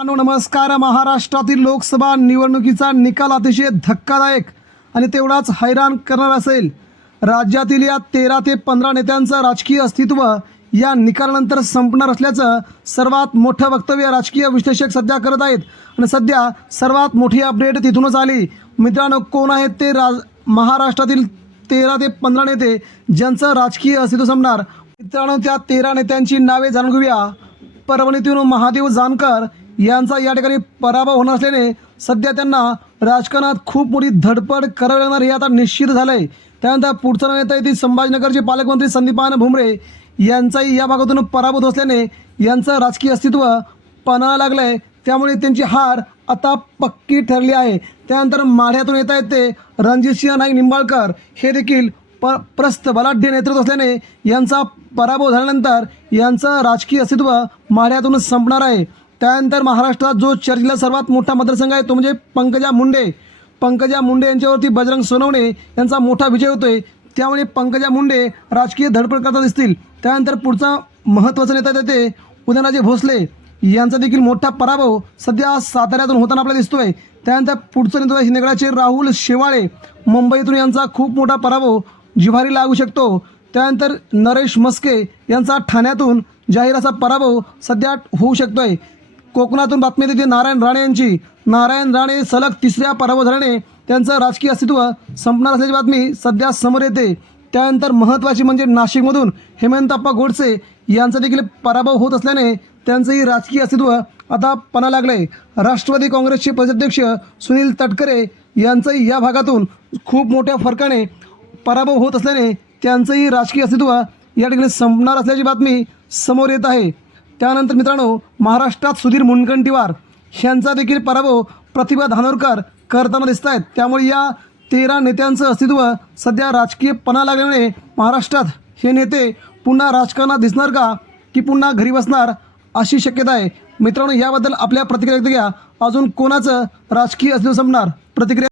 मित्रांनो, नमस्कार. महाराष्ट्रातील लोकसभा निवडणुकीचा निकाल अतिशय धक्कादायक आणि तेवढाच हैराण करणार असेल. राज्यातील या तेरा ते पंधरा नेत्यांचं राजकीय अस्तित्व या निकालानंतर संपणार असल्याचं सर्वात मोठं वक्तव्य राजकीय विश्लेषक सध्या करत आहेत. आणि सध्या सर्वात मोठी अपडेट तिथूनच आली. मित्रांनो कोण आहेत ते राज महाराष्ट्रातील तेरा ते पंधरा नेते ज्यांचं राजकीय अस्तित्व संपणार? मित्रांनो त्या तेरा नेत्यांची नावे जाणून घेऊया. परभणीतून महादेव जानकर यांचा या ठिकाणी पराभव होणार असल्याने सध्या त्यांना राजकारणात खूप मोठी धडपड करावी लागणार हे आता निश्चित झालं आहे त्यानंतर पुढचा नाव येतं आहे संभाजीनगरचे पालकमंत्री संदीपान भुमरे यांचाही या भागातून पराभूत असल्याने यांचं राजकीय अस्तित्व पणाला लागलं आहे त्यामुळे त्यांची हार आता पक्की ठरली आहे. त्यानंतर माढ्यातून येत आहेत ते रणजितसिंह नाईक निंबाळकर. हे देखील प प्रस्त बलाढ्य नेतृत्व असल्याने यांचा पराभव झाल्यानंतर यांचं राजकीय अस्तित्व माढ्यातून संपणार आहे. त्यानंतर महाराष्ट्रात जो चर्चेला सर्वात मोठा मतदारसंघ आहे तो म्हणजे पंकजा मुंडे. पंकजा मुंडे यांच्यावरती बजरंग सोनवणे यांचा मोठा विजय होतोय. त्यामुळे पंकजा मुंडे राजकीय धडपड करता दिसतील. त्यानंतर पुढचा महत्त्वाचा नेता येते उदयनराजे भोसले यांचा देखील मोठा पराभव सध्या साताऱ्यातून होताना आपल्याला दिसतोय. त्यानंतर पुढचं नेतृत्व हिंदगडाचे राहुल शेवाळे. मुंबईतून यांचा खूप मोठा पराभव जिव्हारी लागू शकतो. त्यानंतर नरेश मस्के यांचा ठाण्यातून जाहीर असा पराभव सध्या होऊ शकतोय. कोकणातून बातमी येते नारायण राणे यांची. नारायण राणे सलग तिसऱ्या पराभव झाल्याने त्यांचं राजकीय अस्तित्व संपणार असल्याची बातमी सध्या समोर येते. त्यानंतर महत्त्वाची म्हणजे नाशिकमधून हेमंतप्पा गोडसे यांचा देखील पराभव होत असल्याने त्यांचंही राजकीय अस्तित्व आता पणा लागलं आहे राष्ट्रवादी काँग्रेसचे प्रदेशाध्यक्ष सुनील तटकरे यांचंही या भागातून खूप मोठ्या फरकाने पराभव होत असल्याने त्यांचंही राजकीय अस्तित्व या ठिकाणी संपणार असल्याची बातमी समोर येत आहे. त्यानंतर मित्रांनो महाराष्ट्रात सुधीर मुनगंटीवार यांचा देखील पराभव प्रतिभा धानोरकर करताना दिसत आहेत त्यामुळे या तेरा नेत्यांचं अस्तित्व सध्या राजकीय पणा लागल्यामुळे महाराष्ट्रात हे नेते पुन्हा राजकारणात दिसणार का की पुन्हा घरी बसणार अशी शक्यता आहे. मित्रांनो याबद्दल आपल्या प्रतिक्रिया व्यक्त घ्या अजून कोणाचं राजकीय अस्तित्व संपणार? प्रतिक्रिया